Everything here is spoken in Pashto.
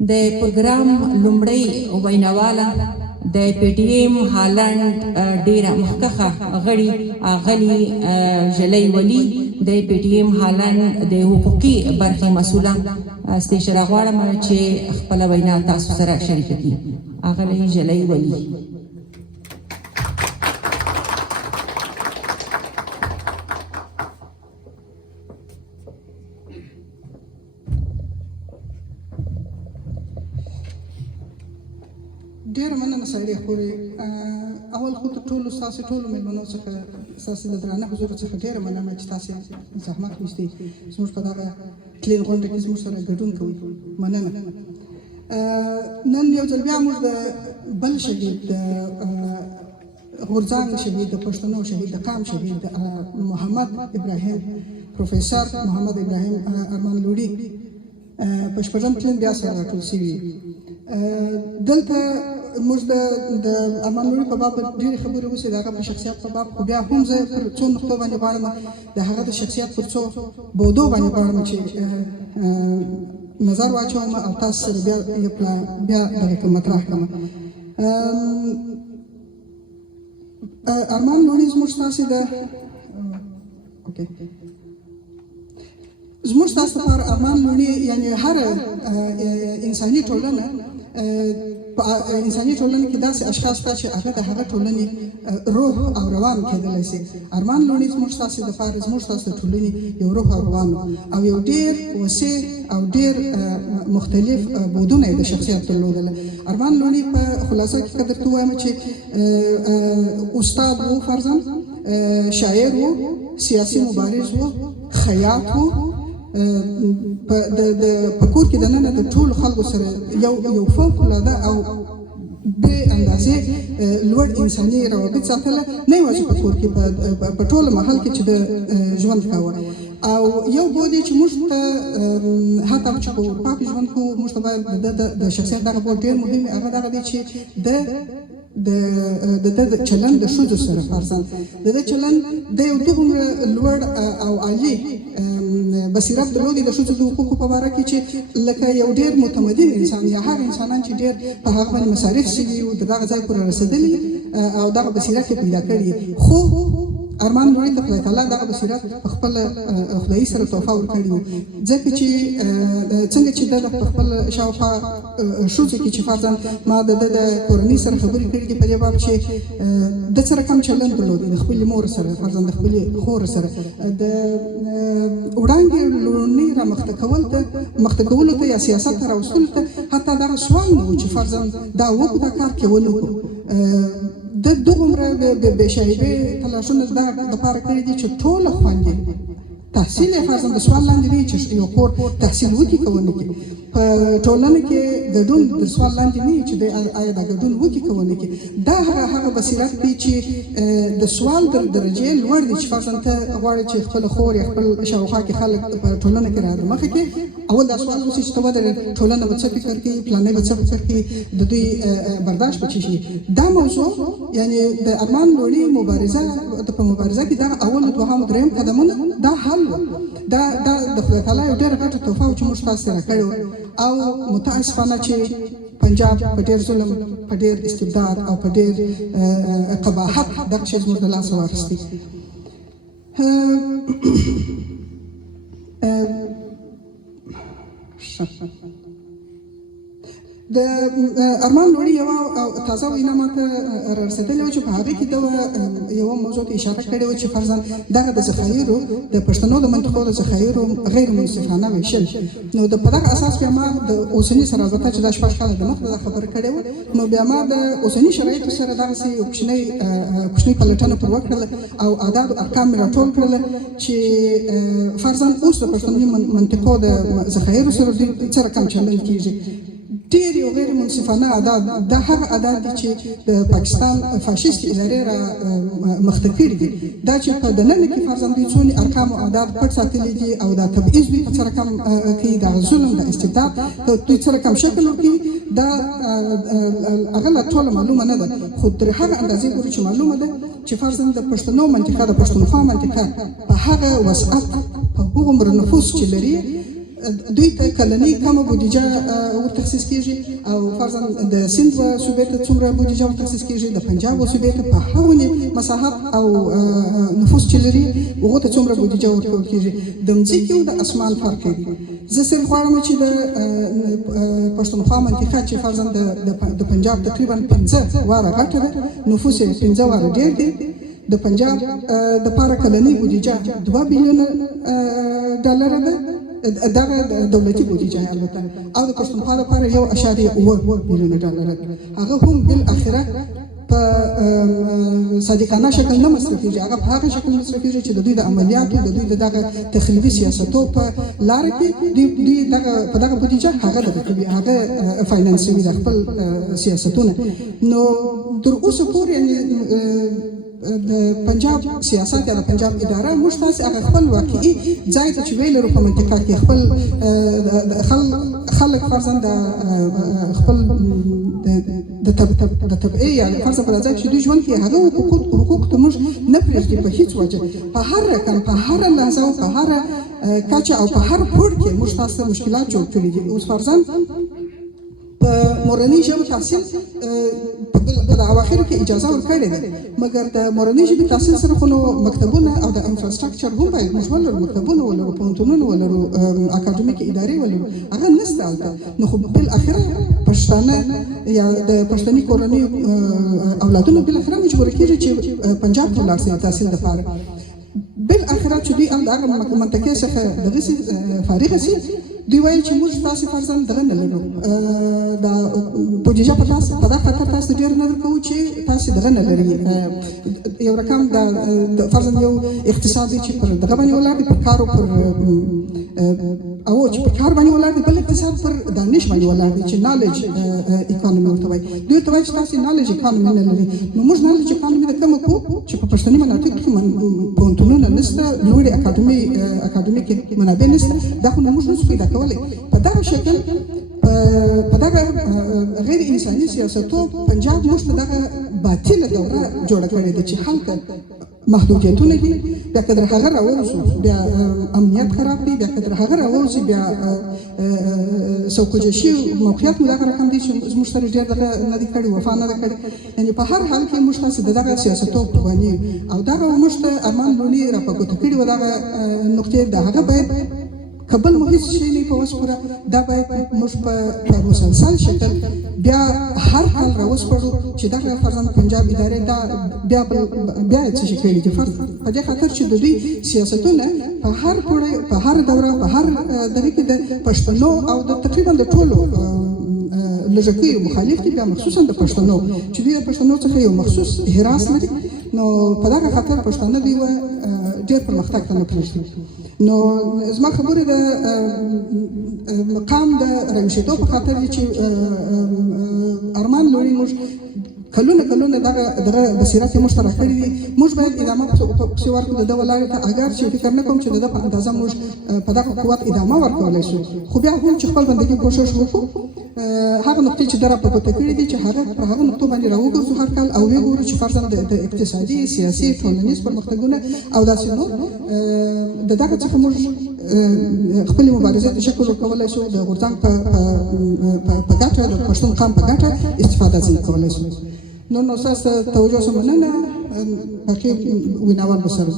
د پروګرام لومړی ویناواله د پی ټی ایم هالند ډیره مخکخه غړي اغلی جلی ولی د پی ټی ایم هالند د حقوقي برخې مسوله ستیشره غواړم چې خپل وینا تاسو سره شریک کړي. اغلی جلی ولی. ډېره مننه سایرې خورې. اول خو تر ټولو ستاسې ټولو مېلمنو څخه ستاسې د درانه حضور څخه ډېره مننه چې تاسې زحمت ویستئ زموږ په دغه کلین غونډه کې زموږ سره ګډون کوئ. مننه. نن یو ځل بیا موږ د بل شهید د غورځنګ شهید د پښتنو شهید د قام شهید محمد ابراهیم پروفیسر محمد ابراهیم ارمان لوڼي په شپږم کلین بیا سره راټول شوي. دلته موږ د ارمان لوڼي په باب ډېرې خبرې وشوې، د هغه په شخصیت په باب، خو بیا هم زه پر څو نقطو باندې غواړم د هغه د شخصیت پر څو بودو باندې غواړم چې نظر واچوم او تاسو سره بیا دغه مطرح کړم. ارمان لوڼي زموږ ستاسې د زموږ ستاسو لپاره ارمان لوڼي یعنې هره انساني ټولنه په انساني ټولنه کې داسې اشخاص شته چې هغه د هغه ټولنې روح او روان کېدلی شي. ارمان لوڼي زموږ ستاسو لپاره زموږ ستاسو د ټولنې یو روح او روان او یو ډېر وسیع او ډېر مختلف بودونه یې د شخصیت درلودله. ارمان لوڼي په خلاصه کې که درته ووایم چې استاد و فرضاً، شاعر و، سیاسي مبارز و، خیاط و، په کور کې دننه د ټولو خلکو سره یو فوق العاده او بې اندازې لوړ انساني روابط ساتله، نه یوازې په کور کې، په ټوله محل کې چې د ژوند کاوه. او یو بود چې موږ ته حتی چې په اروپا کې ژوند کوو موږ ته باید د شخصیت دغه بود ډېر مهم وي. هغه دغه دی چې د چلند د ښځو سره فرضاً د چلند د یو دومره لوړ او عالي بصیرت درلودی د ښځو د حقوقو په باره کې چې لکه یو ډېر متمدن انسان یا هغه انسانان چې ډېر په هغه باندې مصارف شوي او د دغه ځای پورې رسېدلي او دغه بصیرت یې پیدا کړي. خو ارمان لوڼي ته خدای تعالی دغه بصیرت په خپله خدایي سره تحفه ورکړي وو، ځکه چې څنګه چې ده په خپل شاوخوا ښځو کې چې فرضاً ما د ده د کورنۍ سره خبرې کړي دي په دې باب چې ده سره کم چلند درلودی د خپلې مور سره فرضاً د خپلې خور سره د وړاندې لوڼي رامخته کولو ته یا سیاست ته راوستلو ته حتی دغه سوال نه و چې فرضاً دا وکړو دا کار کې ونه کړو. د دومره بې شایبې تلاشونه د دپاره کړي دي چې ټوله خویندې تحصیل یې فرضاً د سوال لاندې نه وي چې یو کور تحصیل وکړي که ونه کړي. په ټولنه کې ګډون د سوال لاندې نه وي چې آیا دا ګډون وکړي که ونه کړي. دا هغه بصیرت دی چې د سوال د درجې لوړ دی چې فرضاً ته غواړې چې خپله خور یا خپل شاوخوا کې خلک په ټولنه کې رادمخه کړي. اول دا سوال وشي چې ته به د ټولنه به څه فکر کوي، پلانۍ به څه فکر کوي، د دوی برداشت به څه شي. دا موضوع یعنې د ارمان لوڼي مبارزه په مبارزه کې دا اول دوهم دریم قدمونه دا حل و. دا د خدای تعالی یو ډېره غټه تحفه و چې موږ تاسو سره کړې وه. او متاسفانه چې پنجاب په ډېر ظلم، په ډېر استبداد او په ډېر قباحت دغه شی زموږ د لاسه واخیستې. د ارمان لوڼي یوه تازه وینا ماته رارسېدلې وه چې په هغې کې ده یوه موضوع ته اشاره کړې وه چې فرضاً دغه د ذخایرو د پښتنو د منطقو د ذخایرو غیر منصفانه ویشل. نو په دغه اساس بیا ما د اوسني سره البته چې دا شپږ کاله دمخه دا خبره کړې وه، نو بیا ما د اوسني شرایطو سره دغسې یو کوچنۍ پلټنه پر وکړله او اعداد او ارقام مې راټول کړله چې فرضاً اوس د پښتني منطقو د ذخایرو سره دوی څه رقم چلند کېږي. ډېر یو غیر منصفانه اعداد، دا هغه اعداد دي چې د پاکستان فاشیست ادارې را مخته کړي دي. دا چې په دننه کې فرضاً دوی څو ارقام او اعداد پټ ساتلي دي او دا تبعیض دوی په څه رقم کوي، دا ظلم، د استبداد دوی څه رقم شکل ورکوي، دا هغه لا ټوله معلومه نه ده. خو تر هغه اندازې پورې چې معلومه ده چې فرضاً د پښتنو منطقه د پښتونخوا منطقه په هغه وسعت په هغومره نفوس چې لري دوی ته کلنۍ کمه بودیجه ورتخصیص کیږي او فرضاً د سیند صوبې ته څومره بودیجه ورتخصیص کیږي، د پنجاب صوبې ته په هغه مساحت او نفوس چې لري هغو ته څومره بودیجه ورکول کیږي. د مځکې او د اسمان فرق دی. زه صرف غواړم چې د پښتونخوا منطقه چې فرضاً د پنجاب تقریبا 15 واره غټه ده، نفوس یې 15 واره ډېر دی. د پنجاب د پاره کلنۍ بودیجه 2 بیلیونه ډالر ده، دغه دولتي بودیجه البته، او د پښتونخوا لپاره 1.8 بیلیونه ډالر ده. هغه هم بالاخره په صادقانه شکل نه مصرفېږي، هغه په هغه شکل مصرفېږي چې د دوی د عملیاتو، د دوی د دغه تخریبي سیاستو په لاره کې دوی په دغه بودیجه هغه دغه کوي، هغه فاینانسوي د خپل سیاستونه. نو تر اوسه پورې د پنجاب سیاست یا د پنجاب اداره موږ تاسې هغه خپل واقعي ځای ته چې ویل لرو په منطقه کې خپل خلک فرضاً د خپل د تبعې یا فرضاً په ځای چې دوی ژوند کوي هغه حقوق ته موږ نه پرېږدي په هېڅ وجه. په هر رقم، په هره لحظه او په هره کچه او په هر پوړ کې موږ تاسو ته مشکلات جوړ کړي دي. اوس فرضاً په مورنۍ ژبه تحصیل په اواخرو کې اجازه ورکړې ده، مګر د مورنۍ ژبې تحصیل سره خو نو مکتبونه او د انفراستراکچر هم باید موږ ولرو، مکتبونه ولرو، پوهنتونونه ولرو، اکاډمیکې ادارې ولرو، هغه نشته هلته. نو خو بالاخره پښتانه یا د پښتني کورنیو اولادونه بالاخره مجبوره کېږي چې پنجاب ته ولاړ شي د تحصیل دپاره. بالاخره چې دوی هغه منطقې څخه دغسې فارغه شي، دوی وایي چې موږ تاسې فرضاً دغه نه لرو، دا بودیجه په دا خاطر تاسو ډېر نه درکوو چې تاسې دغه نه لري. یو رقم د فرضاً یو اقتصاد دی چې پر دغه باندې ولاړ دی، پر کار او پر او چې پر کار باندې ولاړ دی، بل اقتصاد پر دانش باندې ولاړ دی چې نالج اکانومي ورته وایي. دوی ورته وایي چې تاسې نالج اکانومي نه لري. نو موږ نالج اکانومي د کومه کوو چې په پښتني مناطقو کې پوهنتونونه نشته، لوړې اکاډمیکې منابع نشته، دا خو موږ نشو پیدا کولی. په دغه شکل په دغه غیر انساني سیاستو پنجاب موږ ته دغه باطله دوره جوړه کړې ده چې هلته محدودیتونه دي، بیا که در هغه راووځو بیا امنیت خراب دی، بیا که در هغه راووځي بیا سوکوجشي موقعیت مو دغه رقم دی چې زموږ سره ډېر دغه نه دی کړی، وفا نه ده کړې. یعنې په هر حال کې موږ تاسې د دغه سیاستو قرباني یو، او دغه موږ ته ارمان لوڼي را په ګوته کړي وو دغه نقطې، د هغه باید کبل مو هیڅ شی نه په وس پوره، دا باید موږ په مسلسل شکل بیا هر حال راوسپړو چې دغه فرضاً پنجاب ادارې دا بیا څه شي کړي دي، په دې خاطر چې د دوی سیاستونه په هر پوړی، په هر دوره، په هر دغه کې د پښتنو او د تقریبا د ټولو لږکیو مخالف دي، بیا مخصوصا د پښتنو چې دوی د پښتنو څخه یو مخصوص حراس لري. نو په دغه خاطر پښتانه دوی ډېر پرمختګ ته نه پرېږدي. نو زما خبرې د مقام د راویښېدو په خاطر دي چې ارمان لوڼي موږ کلونه دغه بصیرت یې موږ ته راکړي دي. موږ باید ادامه پسې ورکړو د ده ولاړې ته، اگر چې فکر نه کوم چې د ده په اندازه موږ په دغه قوت ادامه ورکولی شو، خو بیا هم چې خپل بندګي کوښښ وکړو، هغه نقطې چې ده را په ګوته کړي دي چې پر هغه نقطو باندې راوګرځو هر کال او ویې ګورو چې فرضاً د اقتصادي، سیاسي، ټولنیز پرمختګونه او داسې نور د دغه څخه موږ خپلې مبارزې ته شکل ورکولی شو، د غورځنګ په ګټه، د پښتون قام په ګټه استفاده ځنې کولی شو. نو ستاسو توجه څه مننه، باقي ویناوال به سره